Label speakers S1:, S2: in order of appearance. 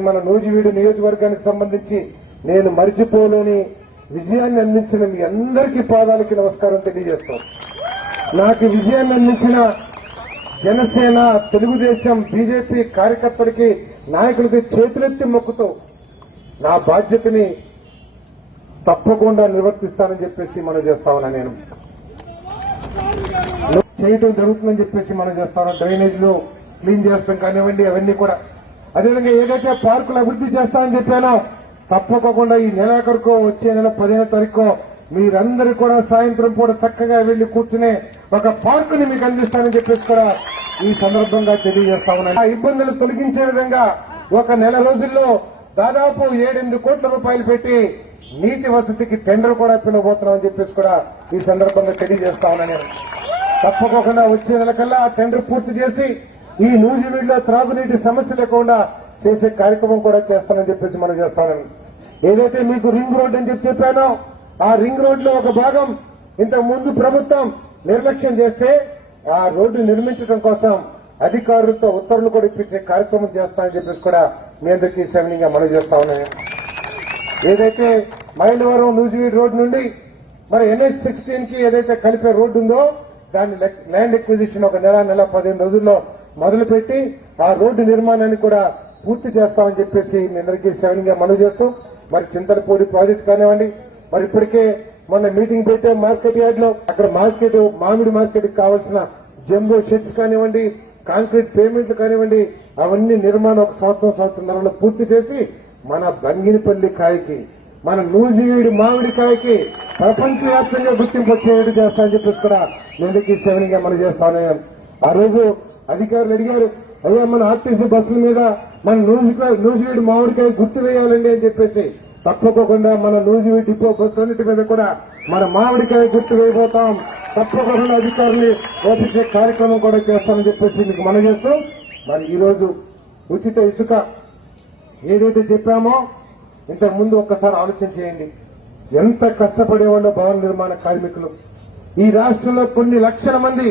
S1: మన నూజివీడు నియోజకవర్గానికి సంబంధించి నేను మరిచిపోలేని విజయాన్ని అందించిన మీ అందరికీ పాదాలకి నమస్కారం తెలియజేస్తాం. నాకు విజయాన్ని అందించిన జనసేన తెలుగుదేశం బీజేపీ కార్యకర్తలకి నాయకులకి చేతులెత్తి మొక్కుతూ నా బాధ్యతని తప్పకుండా నిర్వర్తిస్తానని చెప్పేసి మనం చేస్తామన్నా నేను. చేయటం జరుగుతుందని చెప్పేసి మనం చేస్తాను డ్రైనేజీలు క్లీన్ చేస్తాం కానివ్వండి అవన్నీ కూడా అదేవిధంగా ఏదైతే పార్కులు అభివృద్ధి చేస్తామని చెప్పానో తప్పకోకుండా ఈ నెలాఖరుకో వచ్చే నెల పదిహేను తారీఖు మీరందరూ కూడా సాయంత్రం కూడా చక్కగా వెళ్ళి కూర్చునే ఒక పార్కుని మీకు అందిస్తానని చెప్పేసి కూడా ఈ సందర్భంగా తెలియజేస్తా ఆ ఇబ్బందులు తొలగించే విధంగా ఒక నెల రోజుల్లో దాదాపు ఏడెనిమిది కోట్ల రూపాయలు పెట్టి నీటి వసతికి టెండర్ కూడా పిలవబోతున్నామని చెప్పేసి కూడా ఈ సందర్భంగా తెలియజేస్తా ఉన్నాను వచ్చే నెలకల్లా ఆ టెండర్ పూర్తి చేసి ఈ నూజివీడులో త్రాగునీటి సమస్య లేకుండా చేసే కార్యక్రమం కూడా చేస్తానని చెప్పేసి మనం చేస్తానని ఏదైతే మీకు రింగ్ రోడ్ అని చెప్పి చెప్పానో ఆ రింగ్ రోడ్లో ఒక భాగం ఇంతకు ముందు ప్రభుత్వం నిర్లక్ష్యం చేస్తే ఆ రోడ్డు నిర్మించడం కోసం అధికారులతో ఉత్తర్వులు కూడా ఇప్పించే కార్యక్రమం చేస్తానని చెప్పేసి కూడా మీ అందరికీ సెవెనింగ్ మనం చేస్తా ఉన్నాను ఏదైతే మైలవరం నూజివీడ్ రోడ్ నుండి మరి ఎన్హెచ్ సిక్స్టీన్కి ఏదైతే కలిపే రోడ్డు ఉందో దాన్ని ల్యాండ్ ఎక్విజిషన్ ఒక నెల నెల పదిహేను రోజుల్లో మొదలుపెట్టి ఆ రోడ్డు నిర్మాణాన్ని కూడా పూర్తి చేస్తామని చెప్పేసి మీ సెవెన్గా మనవి చేస్తూ మరి చింతలపూడి ప్రాజెక్ట్ కానివ్వండి మరి ఇప్పటికే మొన్న మీటింగ్ పెట్టే మార్కెట్ యార్డ్లో అక్కడ మార్కెట్ మామిడి మార్కెట్ కావాల్సిన జంబో షెడ్స్ కానివ్వండి కాంక్రీట్ పేమెంట్లు కానివ్వండి అవన్నీ నిర్మాణం ఒక సంవత్సరం సంవత్సరంలో పూర్తి చేసి మన బంగినపల్లి కాయకి మన నూజివీడి మామిడికాయకి ప్రపంచవ్యాప్తంగా గుర్తింపు వచ్చేటట్టు చేస్తా అని చెప్పేసి కూడా ముందుకి సెవెన్గా మనం చేస్తాను ఆ రోజు అధికారులు అడిగారు అయ్యా మన ఆర్టీసీ బస్సుల మీద మన నూజికాయ నూజివీడి మామిడికాయ గుర్తు వేయాలండి అని చెప్పేసి తప్పకోకుండా మన నూజివీడి డిపో బస్సులన్నిటి మీద కూడా మన మామిడికాయ గుర్తు వేయబోతాం. తప్పకుండా అధికారులు ఓపించే కార్యక్రమం కూడా చేస్తామని చెప్పేసి మీకు మనం చేస్తాం మరి ఈరోజు ఉచిత ఇసుక ఏదైతే చెప్పామో ఇంతకు ముందు ఒక్కసారి ఆలోచన చేయండి. ఎంత కష్టపడేవాళ్ళు భవన నిర్మాణ కార్మికులు. ఈ రాష్ట్రంలో కొన్ని లక్షల మంది